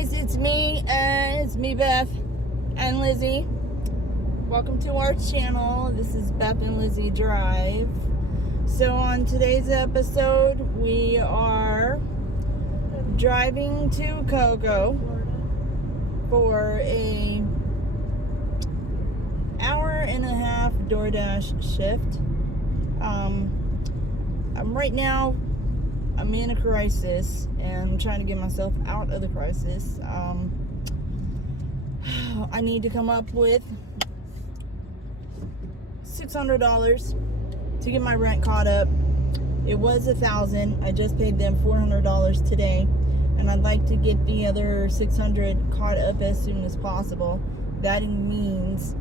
guys, it's me, Beth and Lizzie. Welcome to our channel. This is Beth and Lizzie Drive. So on today's episode, we are driving to Cocoa for a hour-and-a-half DoorDash shift. I'm in a crisis and I'm trying to get myself out of the crisis. I need to come up with $600 to get my rent caught up. It was $1,000. I just paid them $400 today, and I'd like to get the other $600 caught up as soon as possible. That means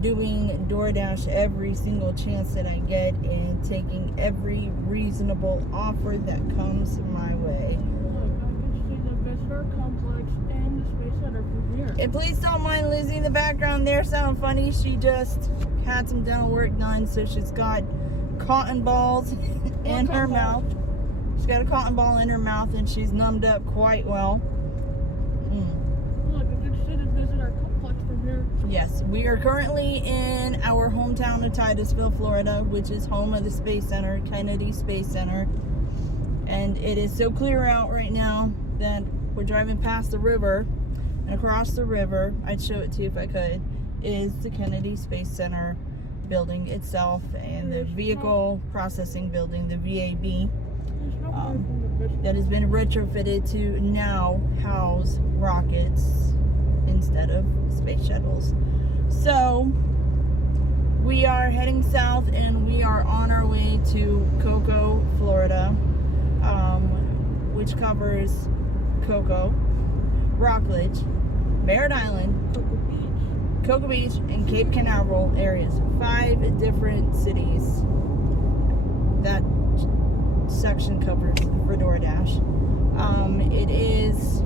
doing DoorDash every single chance that I get and taking every reasonable offer that comes my way. Look, I can see the visitor complex and the Space Center from here. And please don't mind Lizzie in the background there sound funny. She just had some dental work done, so she's got cotton balls in her mouth. She's got a cotton ball in her mouth and she's numbed up quite well. Look, I can see the visitor complex from here. Yes, we are currently in our hometown of Titusville, Florida, which is home of the Space Center, Kennedy Space Center. And it is so clear out right now that we're driving past the river, and across the river, I'd show it to you if I could, is the Kennedy Space Center building itself and the vehicle processing building, the VAB, that has been retrofitted to now house rockets instead of space shuttles. So we are heading south and we are on our way to Cocoa, Florida, which covers Cocoa, Rockledge, Merritt Island, Cocoa Beach, and Cape Canaveral areas. 5 different cities that section covers for DoorDash. It is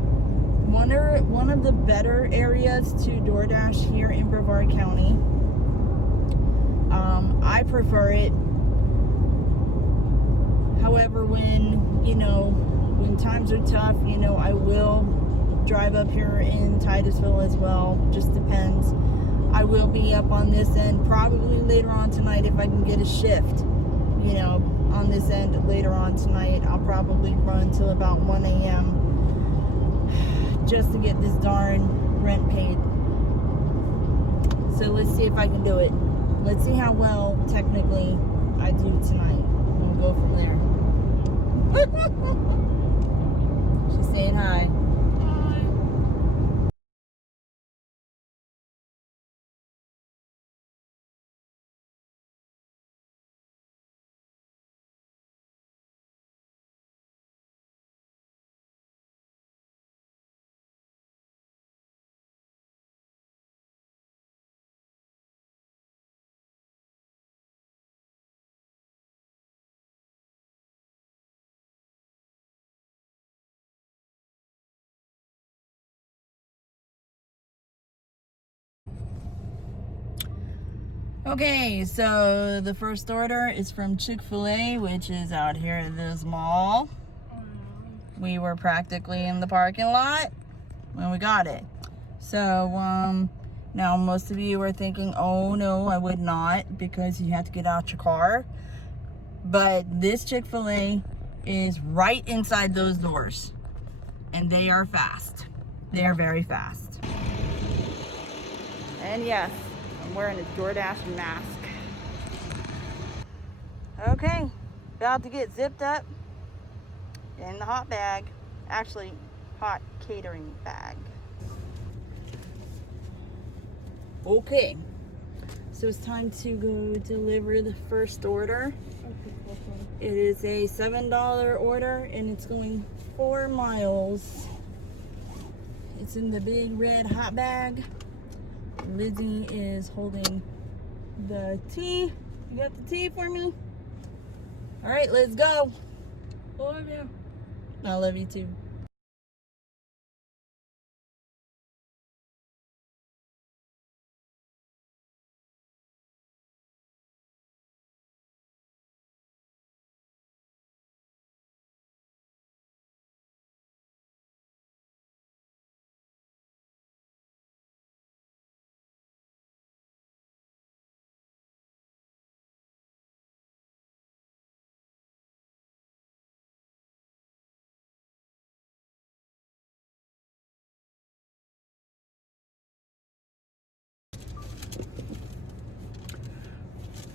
one of the better areas to DoorDash here in Brevard County. I prefer it. However, when times are tough, I will drive up here in Titusville as well. Just depends. I will be up on this end probably later on tonight if I can get a shift. On this end later on tonight. I'll probably run till about 1 a.m. just to get this darn rent paid. So let's see if I can do it. Let's see how well technically I do tonight. We'll go from there. She's saying hi. Okay, so the first order is from Chick-fil-A, which is out here at this mall. We were practically in the parking lot when we got it. So, now most of you are thinking, oh no, I would not, because you have to get out your car. But this Chick-fil-A is right inside those doors. And they are fast. They are very fast. And yes, I'm wearing a DoorDash mask. Okay, about to get zipped up in the hot bag. Actually, hot catering bag. Okay, so it's time to go deliver the first order. It is a $7 order and it's going 4 miles. It's in the big red hot bag. Lizzie is holding the tea. You got the tea for me? All right, let's go. Love you. I love you too.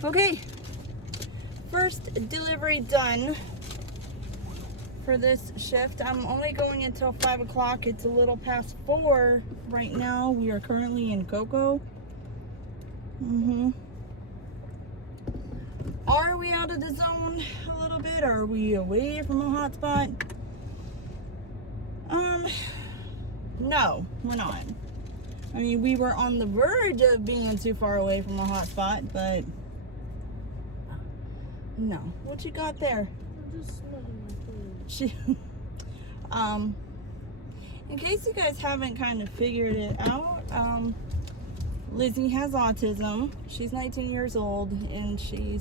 Okay, first delivery done for this shift. I'm only going until 5 o'clock. It's a little past 4 right now. We are currently in Cocoa. Are we out of the zone a little bit? Are we away from a hotspot? No, we're not. I mean, we were on the verge of being too far away from a hotspot, but no. What you got there? I'm just smelling my food. She, in case you guys haven't kind of figured it out, Lizzie has autism. She's 19 years old, and she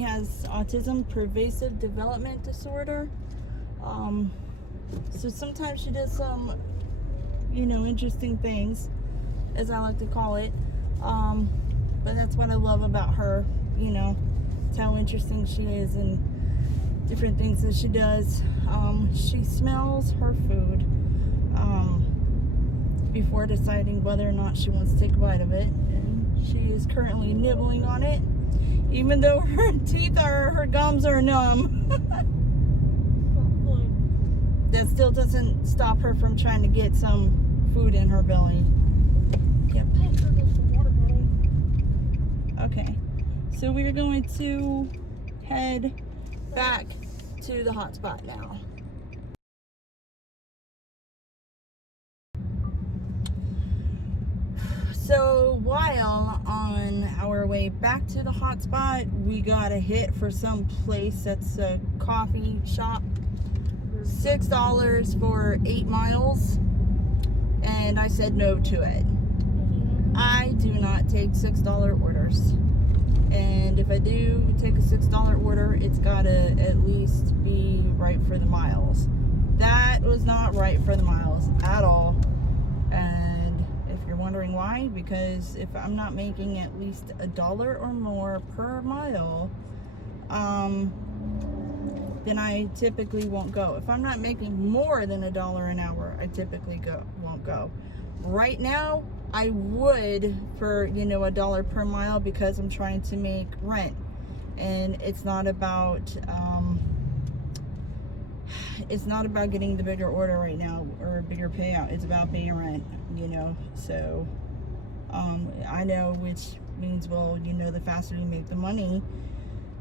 has autism pervasive development disorder. So sometimes she does some, interesting things, as I like to call it. But that's what I love about her, it's how interesting she is and different things that she does. She smells her food before deciding whether or not she wants to take a bite of it, and she is currently nibbling on it, even though her gums are numb. That still doesn't stop her from trying to get some food in her belly. Yep. Okay, so we're going to head back to the hotspot now. So while on our way back to the hotspot, we got a hit for some place that's a coffee shop. $6 for 8 miles, and I said no to it. I do not take $6 orders, and if I do take a $6 order, it's gotta at least be right for the miles. That was not right for the miles at all, and if you're wondering why, because if I'm not making at least $1 or more per mile, then I typically won't go. If I'm not making more than $1 an hour, I typically won't go. Right now, I would for $1 per mile, because I'm trying to make rent, and it's not about getting the bigger order right now or a bigger payout. It's about paying rent, So I know, which means, well, the faster you make the money,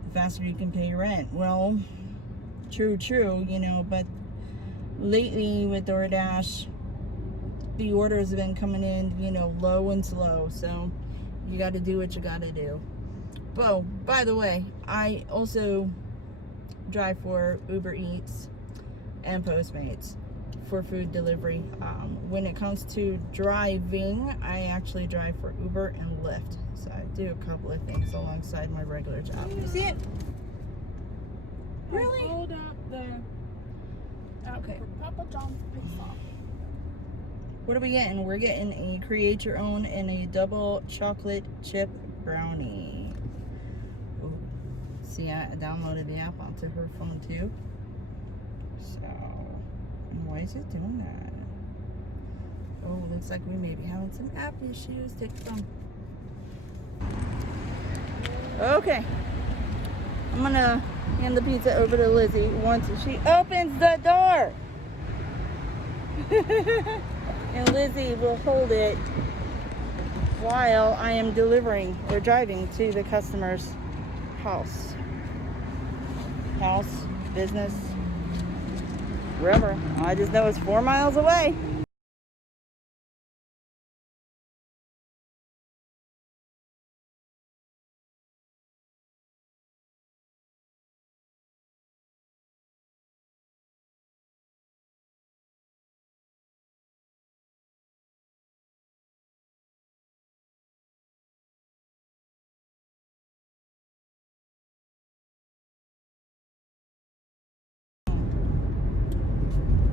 the faster you can pay your rent. Well, true, but lately with DoorDash, the orders have been coming in, low and slow, so you got to do what you got to do. Well, by the way, I also drive for Uber Eats and Postmates for food delivery. When it comes to driving, I actually drive for Uber and Lyft, so I do a couple of things alongside my regular job. You see it? Really? I pulled out there. Okay. Papa John's Pizza. What are we getting? We're getting a create your own and a double chocolate chip brownie. Ooh. See, I downloaded the app onto her phone too. So, why is it doing that? Oh, looks like we may be having some app issues. Take the phone. Okay. I'm gonna hand the pizza over to Lizzie once she opens the door. And Lizzie will hold it while I am delivering or driving to the customer's house, business, wherever. I just know it's 4 miles away.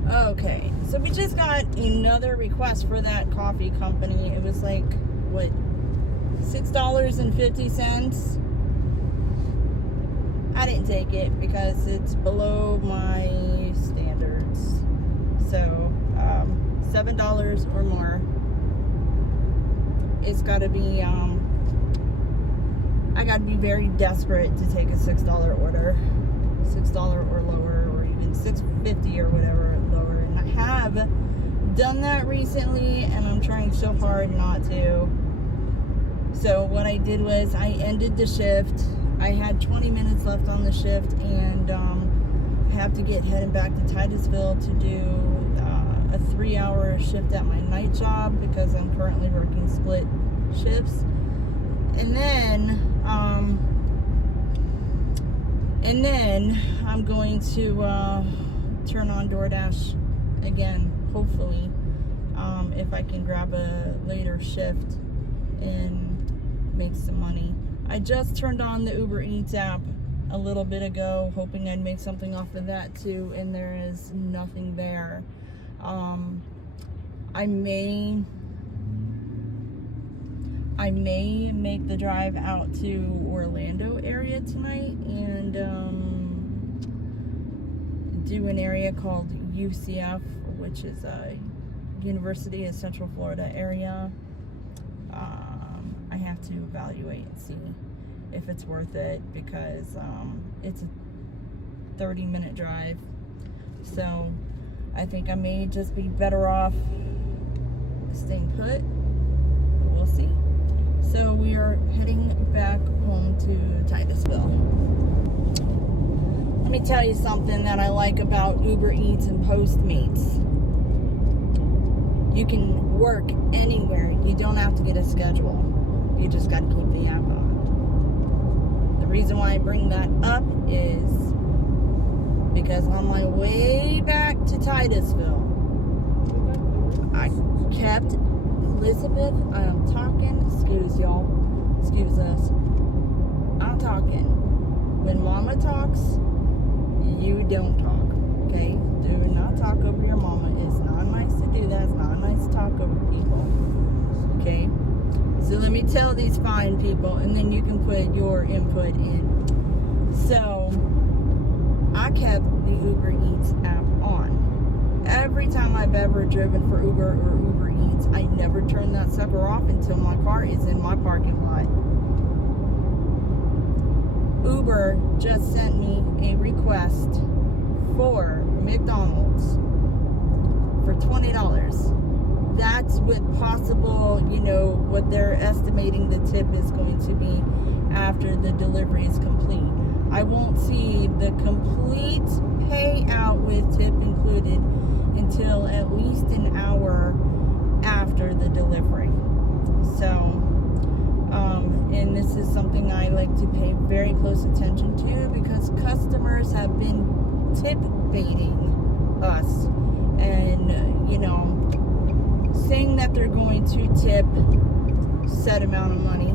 Okay, so we just got another request for that coffee company. It was like, what, $6.50? I didn't take it because it's below my standards. So, $7 or more. It's got to be I got to be very desperate to take a $6 order, $6 or lower, or even $6.50 or whatever lower. And I have done that recently, and I'm trying so hard not to. So what I did was I ended the shift. I had 20 minutes left on the shift, and I have to get heading back to Titusville to do a 3-hour shift at my night job because I'm currently working split shifts. And then I'm going to turn on DoorDash again, hopefully, if I can grab a later shift and make some money. I just turned on the Uber Eats app a little bit ago, hoping I'd make something off of that too, and there is nothing there. I may make the drive out to Orlando area tonight and do an area called UCF, which is a University of Central Florida area. I have to evaluate and see if it's worth it because it's a 30-minute drive. So I think I may just be better off staying put. We'll see. So we are heading back home to Titusville. Let me tell you something that I like about Uber Eats and Postmates. You can work anywhere. You don't have to get a schedule. You just got to keep the app on. The reason why I bring that up is because on my way back to Titusville, I kept Elizabeth, I am talking, excuse y'all, excuse us, I'm talking. When mama talks, you don't talk, okay? Do not talk over your mama. It's not nice to do that. It's not nice to talk over people, okay? So let me tell these fine people, and then you can put your input in. So I kept the Uber Eats app on. Every time I've ever driven for Uber or Uber Eats, I never turn that sucker off until my car is in my parking lot. Uber just sent me a request for McDonald's for $20. That's with possible, what they're estimating the tip is going to be after the delivery is complete. I won't see the complete payout with tip included until at least an hour after the delivery. So, and this is something I like to pay very close attention to because customers have been tip baiting us and, saying that they're going to tip set amount of money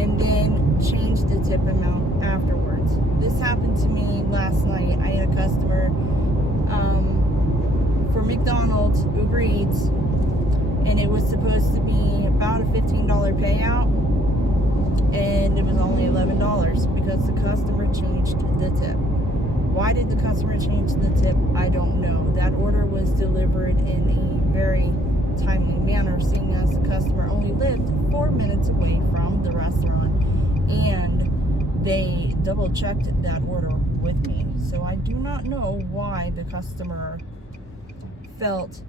and then change the tip amount afterwards. This happened to me last night. I had a customer for McDonald's, Uber Eats, and it was supposed to be about a $15 payout, and it was only $11 because the customer changed the tip. Why did the customer change the tip? I don't know. That order was delivered in a very timely manner, seeing as the customer only lived 4 minutes away from the restaurant, and they double-checked that order with me. So I do not know why the customer felt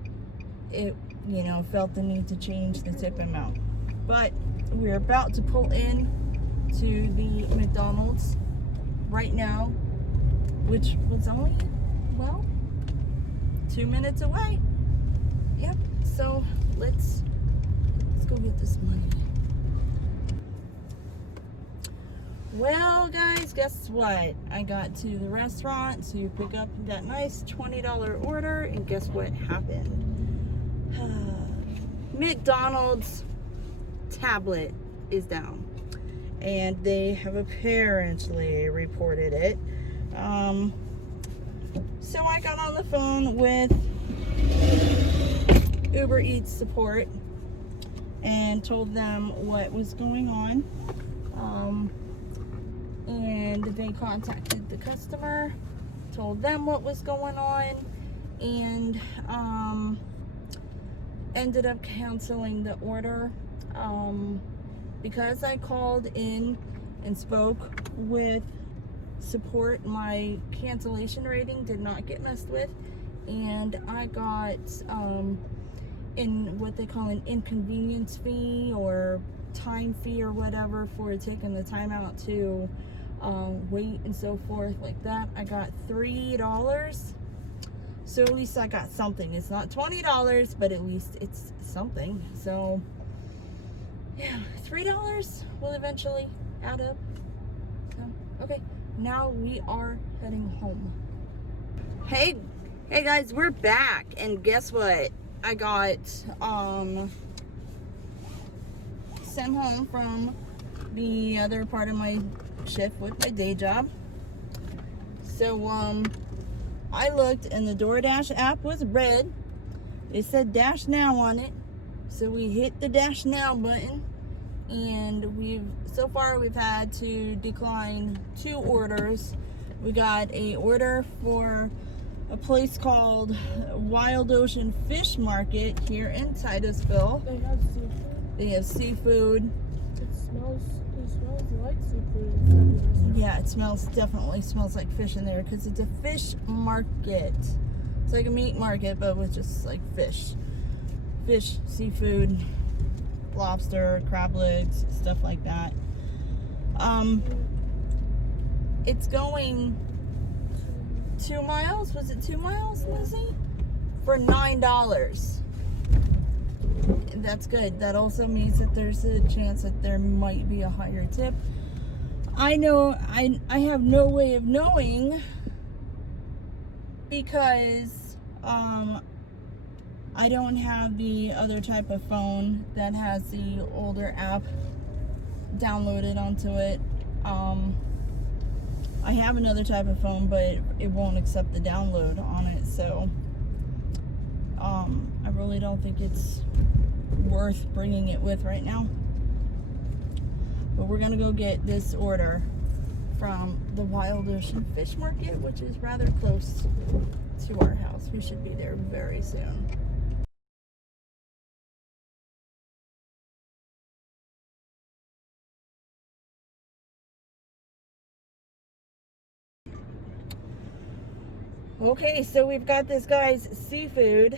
the need to change the tip amount. But we're about to pull in to the McDonald's right now, which was only, 2 minutes away. Yep, so let's go get this money. Well, guys, guess what? I got to the restaurant to pick up that nice $20 order, and guess what happened? McDonald's tablet is down, and they have apparently reported it. So I got on the phone with Uber Eats support and told them what was going on. And they contacted the customer, told them what was going on, and ended up canceling the order because I called in and spoke with support. My cancellation rating did not get messed with, and I got in what they call an inconvenience fee or time fee or whatever for taking the time out to wait and so forth like that. I got $3, so at least I got something. It's not $20, but at least it's something. So yeah, $3 will eventually add up. So okay, now we are heading home. Hey guys, we're back, and guess what? I got sent home from the other part of my shift with my day job. So I looked, and the DoorDash app was red. It said Dash Now on it. So we hit the Dash Now button, and so far we've had to decline 2 orders. We got a order for a place called Wild Ocean Fish Market here in Titusville. They have seafood. They have seafood. It smells like seafood inside the restaurant. Yeah, it definitely smells like fish in there because it's a fish market. It's like a meat market, but with just like fish, seafood, lobster, crab legs, stuff like that. It's going 2 miles. Was it 2 miles, Lizzie? For $9. That's good. That also means that there's a chance that there might be a higher tip. I know I have no way of knowing because I don't have the other type of phone that has the older app downloaded onto it. I have another type of phone, but it won't accept the download on it, so I really don't think it's worth bringing it with right now. But we're gonna go get this order from the Wild Ocean Fish Market, which is rather close to our house. We should be there very soon. Okay, so we've got this guy's seafood,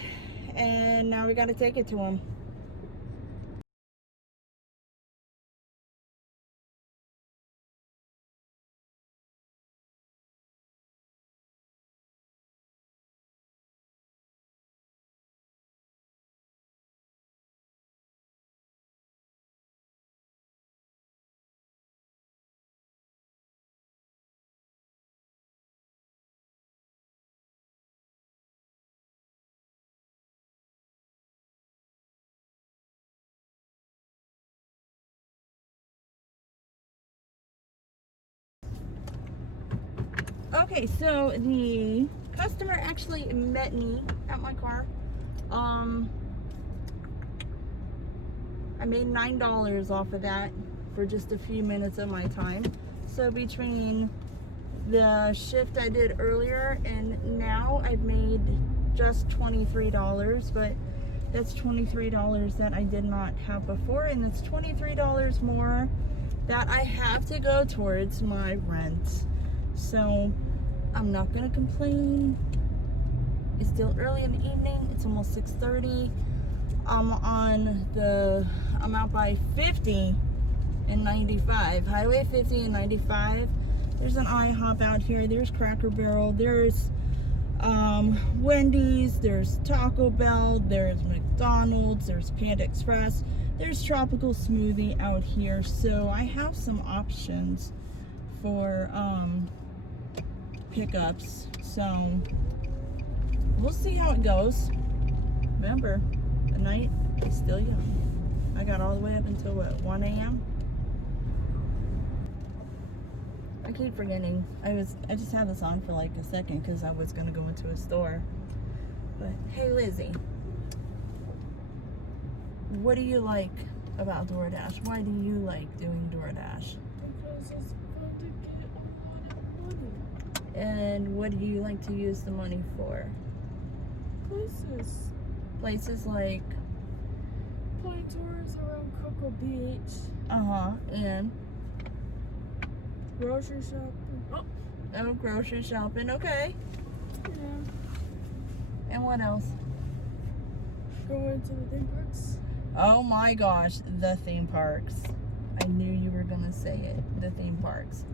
and now we got to take it to him. Okay, so the customer actually met me at my car. I made $9 off of that for just a few minutes of my time. So between the shift I did earlier and now, I've made just $23, but that's $23 that I did not have before, and it's $23 more that I have to go towards my rent. So I'm not gonna complain. It's still early in the evening. It's almost 6:30. I'm out by 50 and 95, Highway 50 and 95. There's an IHOP out here. There's Cracker Barrel. There's Wendy's. There's Taco Bell. There's McDonald's. There's Panda Express. There's Tropical Smoothie out here. So I have some options for pickups. So we'll see how it goes. Remember, the night is still young. I got all the way up until what, 1 a.m. I keep forgetting. I just had this on for like a second because I was gonna go into a store. But hey, Lizzie, what do you like about DoorDash? Why do you like doing DoorDash? Because it's fun to get a lot of money. And what do you like to use the money for? Places. Places like? Plane tours around Cocoa Beach. And Grocery shopping. Oh, Oh, grocery shopping. Okay. yeah. And what else? Going to the theme parks. Oh my gosh, the theme parks. I knew you were gonna say it. The theme parks.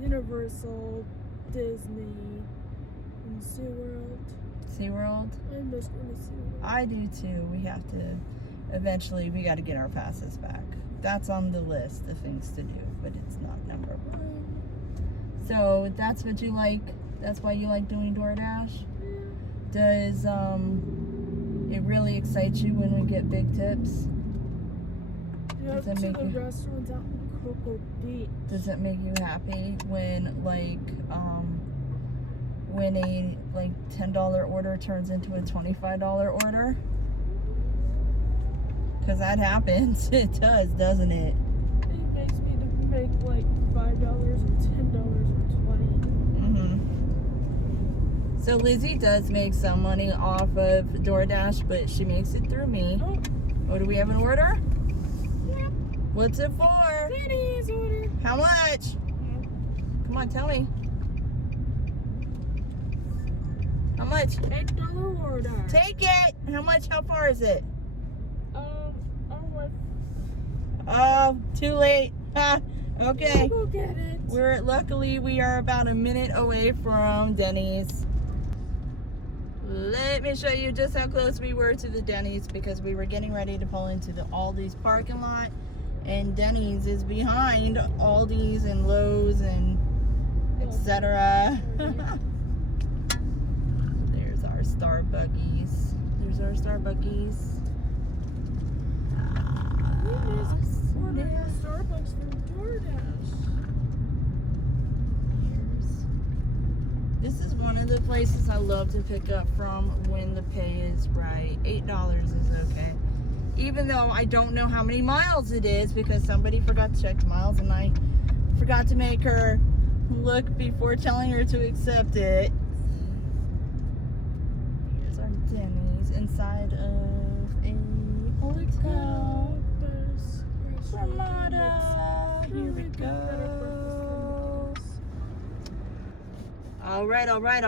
Universal, Disney, and SeaWorld. SeaWorld? I miss going to SeaWorld. I do too. We have to, eventually, we gotta get our passes back. That's on the list of things to do, but it's not number one. So that's what you like? That's why you like doing DoorDash? Does it really excite you when we get big tips? Yeah, Does it to make the you- restaurants out in Cocoa Beach. Does it make you happy when when a $10 order turns into a $25 order? Because that happens. It does, doesn't it? It makes me to make like $5 or $10 or $20. So Lizzie does make some money off of DoorDash, but she makes it through me. Oh, Oh, do we have an order? yeah. What's it for? Denny's order. How much? Come on, tell me. How much? $8 order. Take it. How much? How far is it? I'll wait. Oh, too late. Ha, okay. Go get it. Luckily we are about a minute away from Denny's. Let me show you just how close we were to the Denny's because we were getting ready to pull into the Aldi's parking lot, and Denny's is behind Aldi's and Lowe's and etc. There's our Starbuckies. There's our Starbuckies. Ordering our Starbucks from DoorDash. This is one of the places I love to pick up from when the pay is right. $8 is okay. Even though I don't know how many miles it is because somebody forgot to check the miles and I forgot to make her look before telling her to accept it. Here's our Denny's inside of a hotel. Ramada. Here we go. All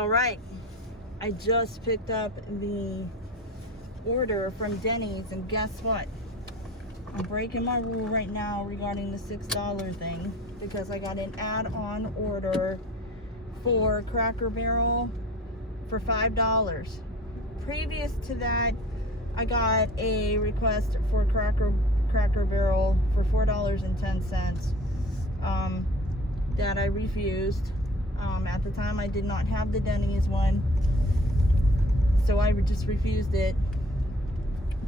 right. I just picked up the order from Denny's, and guess what? I'm breaking my rule right now regarding the $6 thing because I got an add-on order for Cracker Barrel for $5. Previous to that, I got a request for Cracker Barrel for $4.10 that I refused. At the time, I did not have the Denny's one, so I just refused it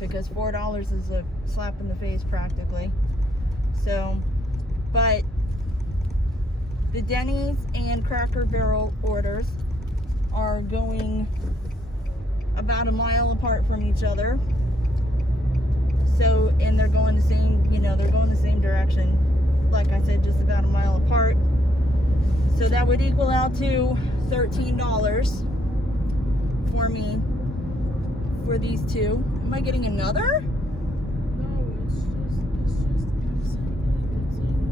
because $4 is a slap in the face practically. So, but the Denny's and Cracker Barrel orders are going about a mile apart from each other. So, and they're going the same, they're going the same direction. Like I said, just about a mile apart. So that would equal out to $13 for me for these two. Am I getting another? No, it's just I'm saying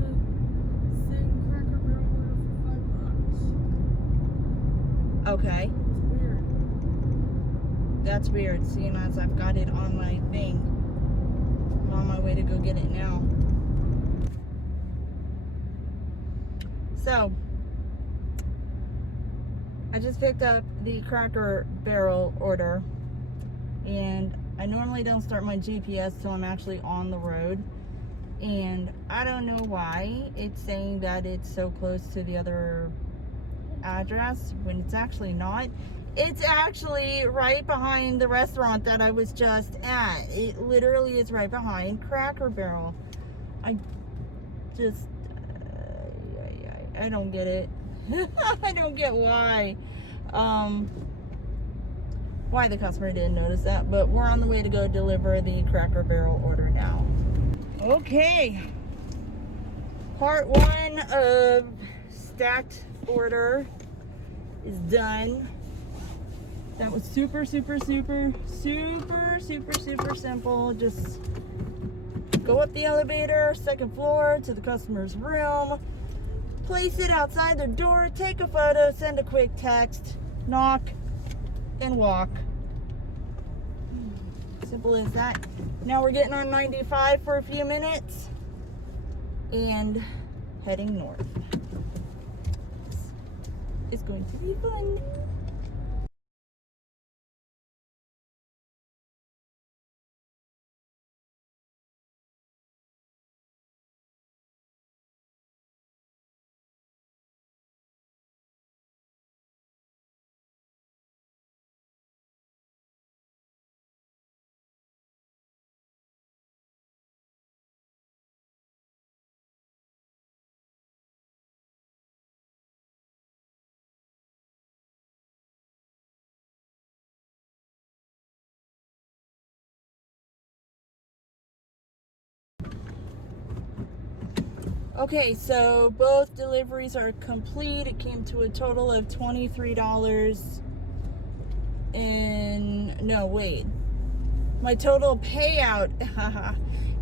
the same Cracker Barrel order for $5. Okay. It was weird. That's weird. Seeing as I've got it on my thing. I'm on my way to go get it now. So, I just picked up the Cracker Barrel order, and I normally don't start my GPS till I'm actually on the road, and I don't know why it's saying that it's so close to the other address when it's actually not. It's actually right behind the restaurant that I was just at. It literally is right behind Cracker Barrel. I just I don't get it. I don't get why the customer didn't notice that, but we're on the way to go deliver the Cracker Barrel order now. Okay, part one of stacked order is done. That was super simple. Just go up the elevator, second floor, to the customer's room, place it outside the door, take a photo, send a quick text, knock, and walk. Simple as that. Now we're getting on 95 for a few minutes and heading north. It's going to be fun. Okay, so both deliveries are complete. It came to a total of $23 and no, wait. My total payout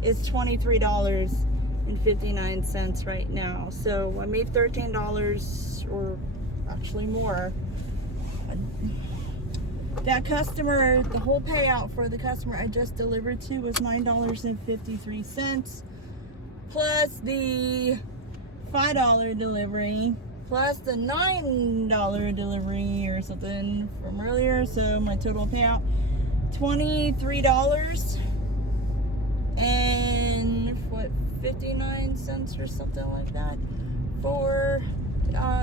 is $23.59 right now. So I made $13 or actually more. That customer, the whole payout for the customer I just delivered to was $9.53. Plus the $5 delivery, plus the $9 delivery or something from earlier. So my total payout, $23 and what, 59 cents or something like that for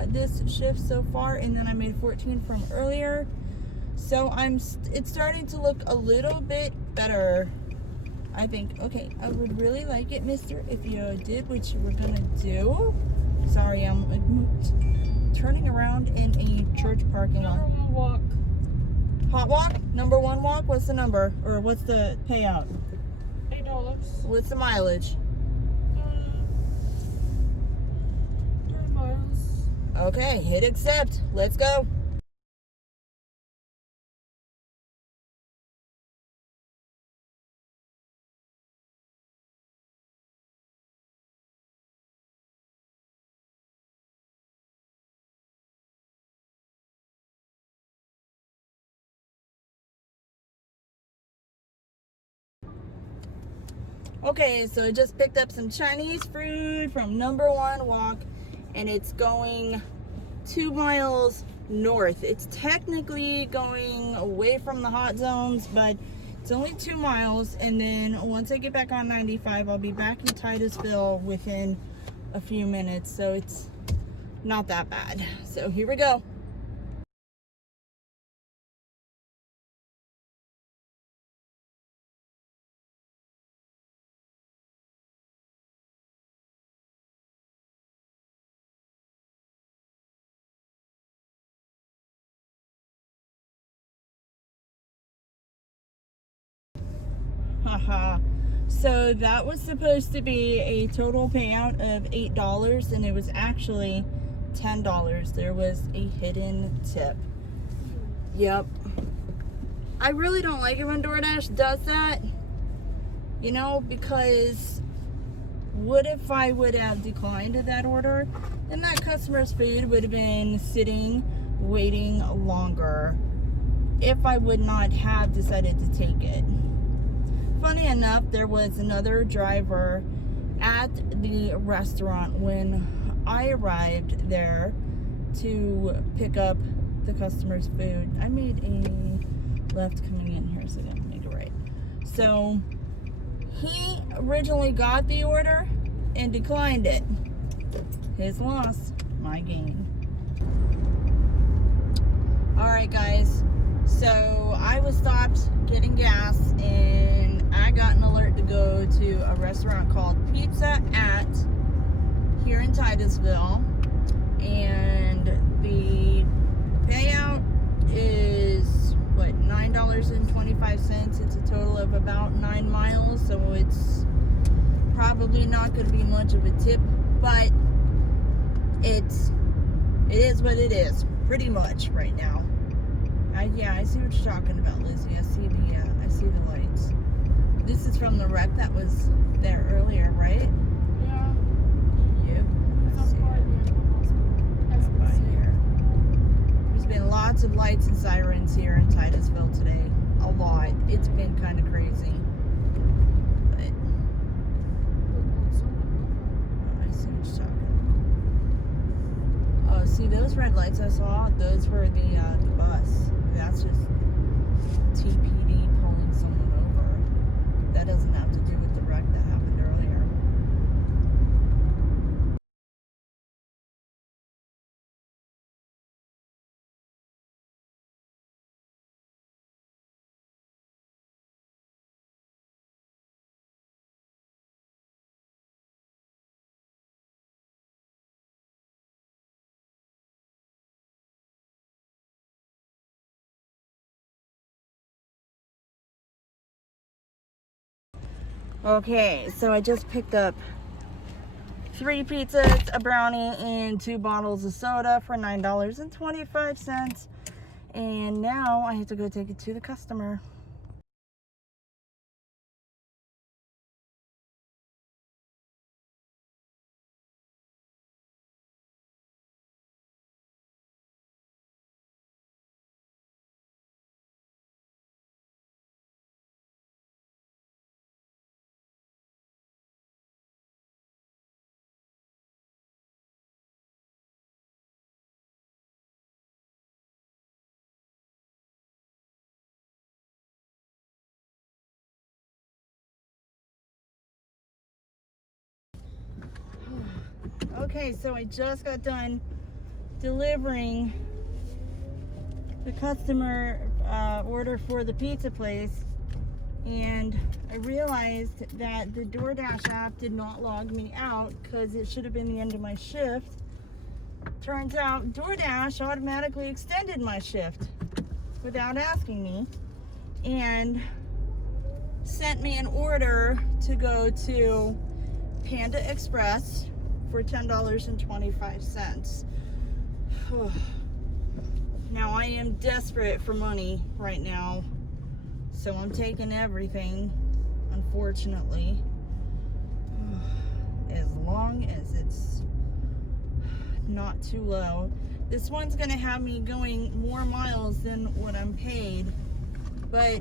this shift so far. And then I made 14 from earlier. So it's starting to look a little bit better, I think. Okay, I would really like it, mister, if you did what you were gonna do. Sorry, I'm like turning around in a church parking lot. Number 1 walk. Hot walk? Number 1 walk? What's the number? Or what's the payout? $8. What's the mileage? 3 miles. Okay, hit accept. Let's go. Okay, so I just picked up some Chinese food from Number 1 Walk, and it's going 2 miles north. It's technically going away from the hot zones, but it's only 2 miles. And then once I get back on 95, I'll be back in Titusville within a few minutes. So it's not that bad. So here we go. Haha. So that was supposed to be a total payout of $8, and it was actually $10. There was a hidden tip. Yep. I really don't like it when DoorDash does that. You know, because what if I would have declined that order? Then that customer's food would have been sitting, waiting longer if I would not have decided to take it. Funny enough, there was another driver at the restaurant when I arrived there to pick up the customer's food. I made a left coming in here, so I gotta make a right. So he originally got the order and declined it. His loss, my gain. Alright guys, so I was stopped getting gas and I got an alert to go to a restaurant called Pizza at here in Titusville, and the payout is what, $9.25. It's a total of about 9 miles, so it's probably not going to be much of a tip, but it is what it is pretty much right now. Yeah, I see what you're talking about, Lizzie. I see the lights. This is from the wreck that was there earlier, right? Yeah. Yep. It's I up see right it. here. lots of lights and sirens here in Titusville today. A lot. It's been kind of crazy. But I see what you're talking. Oh, see those red lights I saw? Those were the bus. That's just TPD pulling someone over. That doesn't have to do with the wreck that happened earlier. Okay, so I just picked up 3 pizzas, a brownie, and 2 bottles of soda for $9.25. And now I have to go take it to the customer. Okay, so I just got done delivering the customer order for the pizza place, and I realized that the DoorDash app did not log me out because it should have been the end of my shift. Turns out DoorDash automatically extended my shift without asking me and sent me an order to go to Panda Express for $10.25. Now I am desperate for money right now, so I'm taking everything, unfortunately, as long as it's not too low. This one's gonna have me going more miles than what I'm paid, but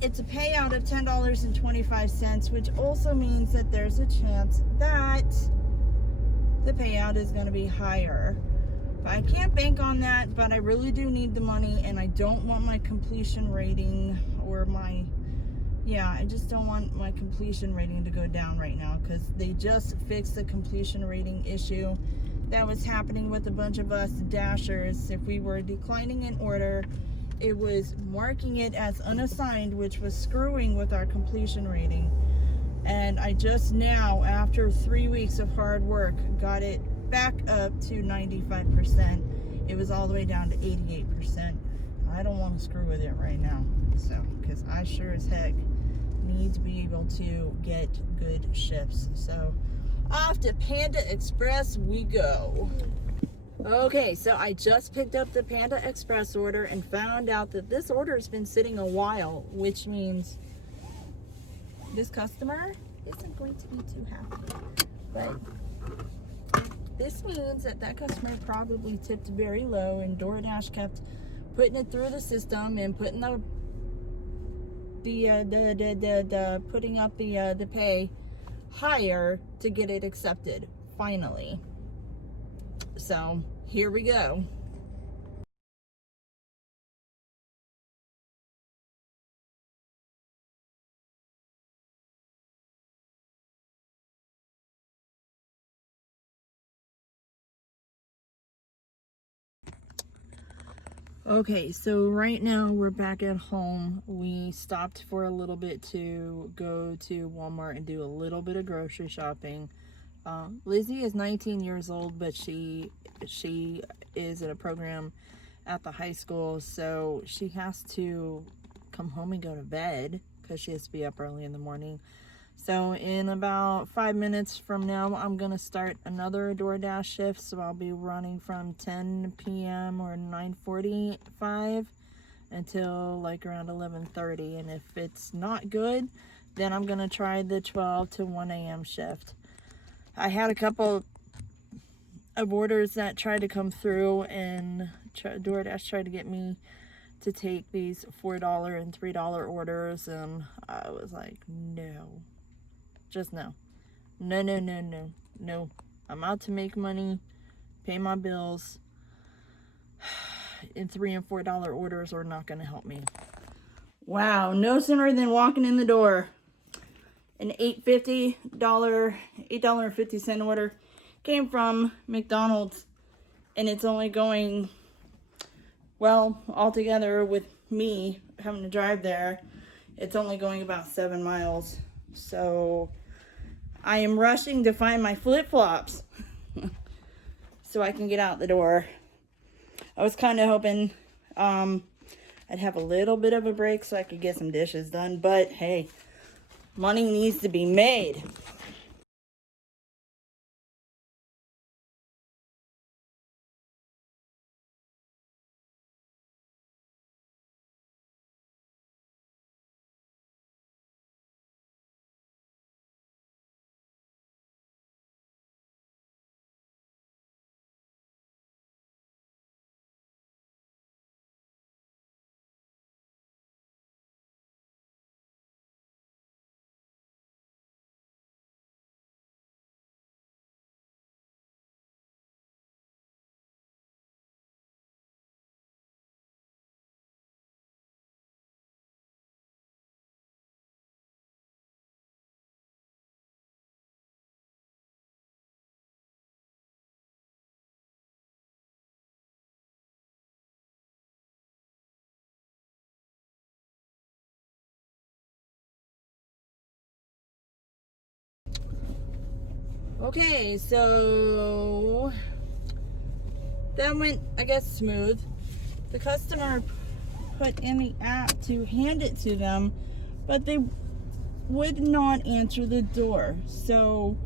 it's a payout of $10.25, which also means that there's a chance that the payout is going to be higher. I can't bank on that, but I really do need the money, and I don't want my completion rating or I just don't want my completion rating to go down right now, because they just fixed the completion rating issue that was happening with a bunch of us dashers. If we were declining an order, it was marking it as unassigned, which was screwing with our completion rating. And I just now, after 3 weeks of hard work, got it back up to 95%. It was all the way down to 88%. I don't want to screw with it right now, so, because I sure as heck need to be able to get good shifts. So off to Panda Express we go. Okay, so I just picked up the Panda Express order and found out that this order has been sitting a while, which means this customer isn't going to be too happy. But this means that that customer probably tipped very low, and DoorDash kept putting it through the system and putting putting up the pay higher to get it accepted finally. So here we go. Okay, so right now we're back at home. We stopped for a little bit to go to Walmart and do a little bit of grocery shopping. Lizzie is 19 years old, but she is in a program at the high school, so she has to come home and go to bed because she has to be up early in the morning. So in about 5 minutes from now, I'm going to start another DoorDash shift. So I'll be running from 10 p.m. or 9:45 until like around 11:30. And if it's not good, then I'm going to try the 12 to 1 a.m. shift. I had a couple of orders that tried to come through and DoorDash tried to get me to take these $4 and $3 orders, and I was like, no. Just no. No, no, no, no. No. I'm out to make money, pay my bills, and $3 and $4 orders are not going to help me. Wow, no sooner than walking in the door, an $8.50 order came from McDonald's, and it's only going, well, altogether with me having to drive there, it's only going about 7 miles. So I am rushing to find my flip-flops so I can get out the door. I was kind of hoping I'd have a little bit of a break so I could get some dishes done, but hey, money needs to be made. Okay, so that went, I guess, smooth. The customer put in the app to hand it to them, but they would not answer the door. So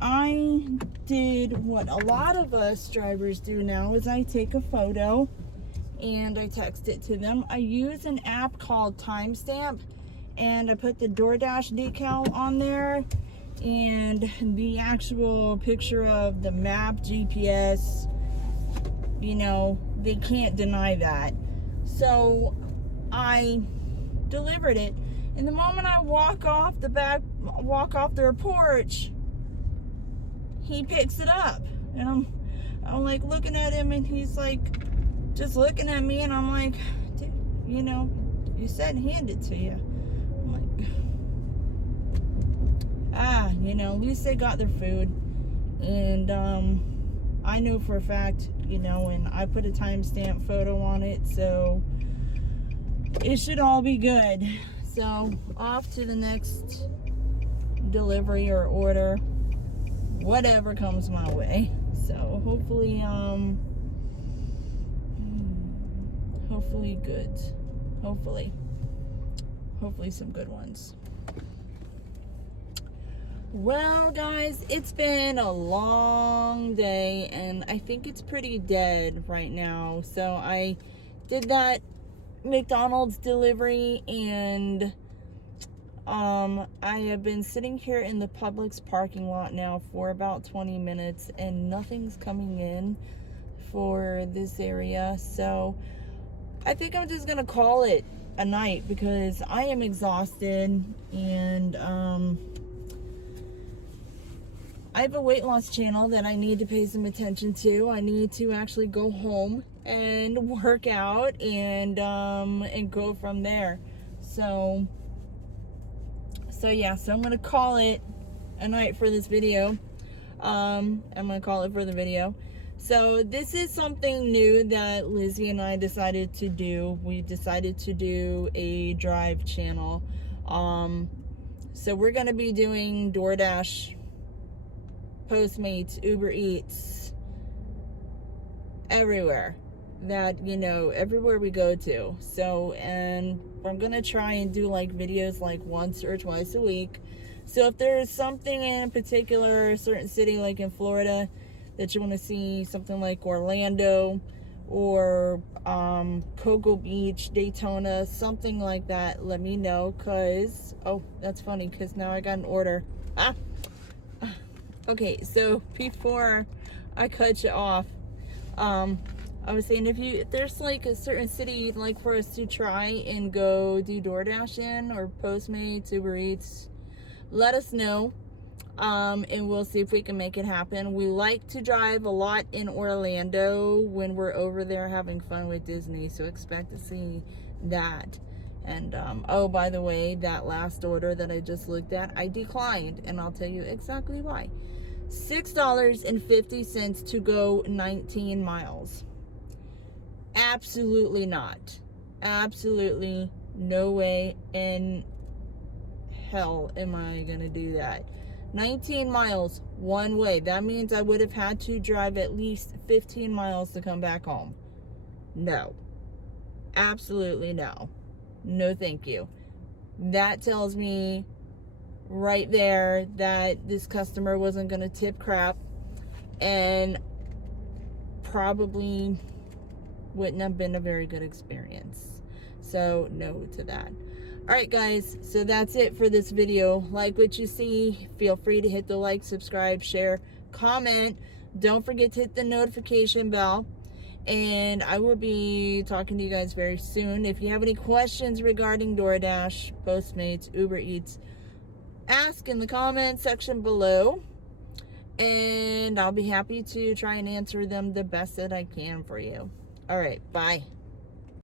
I did what a lot of us drivers do now, is I take a photo and I text it to them. I use an app called Timestamp, and I put the DoorDash decal on there and the actual picture of the map, GPS. You know, they can't deny that. So I delivered it, and the moment I walk off their porch, he picks it up, and I'm like looking at him, and he's like just looking at me, and I'm like, dude, you know, you said hand it to you. I'm like, you know, at least they got their food. And I know for a fact, you know, and I put a timestamp photo on it, so it should all be good. So off to the next delivery or order, whatever comes my way. So hopefully good. Hopefully some good ones. Well, guys, it's been a long day, and I think it's pretty dead right now. So I did that McDonald's delivery, and I have been sitting here in the Publix parking lot now for about 20 minutes, and nothing's coming in for this area. So I think I'm just gonna call it a night, because I am exhausted, and I have a weight loss channel that I need to pay some attention to. I need to actually go home and work out and go from there. So yeah, so I'm gonna call it a night for this video. I'm gonna call it for the video. So this is something new that Lizzie and I decided to do. We decided to do a drive channel. So we're gonna be doing DoorDash, Postmates, Uber Eats, everywhere that, you know, everywhere we go to. So, and I'm gonna try and do like videos like once or twice a week. So if there's something in particular, a certain city like in Florida that you want to see, something like Orlando or Cocoa Beach, Daytona, something like that, let me know. Cause, oh, that's funny, because now I got an order. Okay, so before I cut you off, I I was saying if there's like a certain city you'd like for us to try and go do DoorDash in, or Postmates, Uber Eats, let us know. And we'll see if we can make it happen. We like to drive a lot in Orlando when we're over there having fun with Disney, so expect to see that. And oh, by the way, that last order that I just looked at, I declined, and I'll tell you exactly why. $6.50 to go 19 miles. Absolutely not. Absolutely no way in hell am I gonna do that. 19 miles one way. That means I would have had to drive at least 15 miles to come back home. No. Absolutely no. No, thank you. That tells me right there that this customer wasn't going to tip crap, and probably wouldn't have been a very good experience. So no to that. Alright guys, so that's it for this video. Like what you see, feel free to hit the like, subscribe, share, comment. Don't forget to hit the notification bell. And I will be talking to you guys very soon. If you have any questions regarding DoorDash, Postmates, Uber Eats, ask in the comment section below. And I'll be happy to try and answer them the best that I can for you. Alright, bye.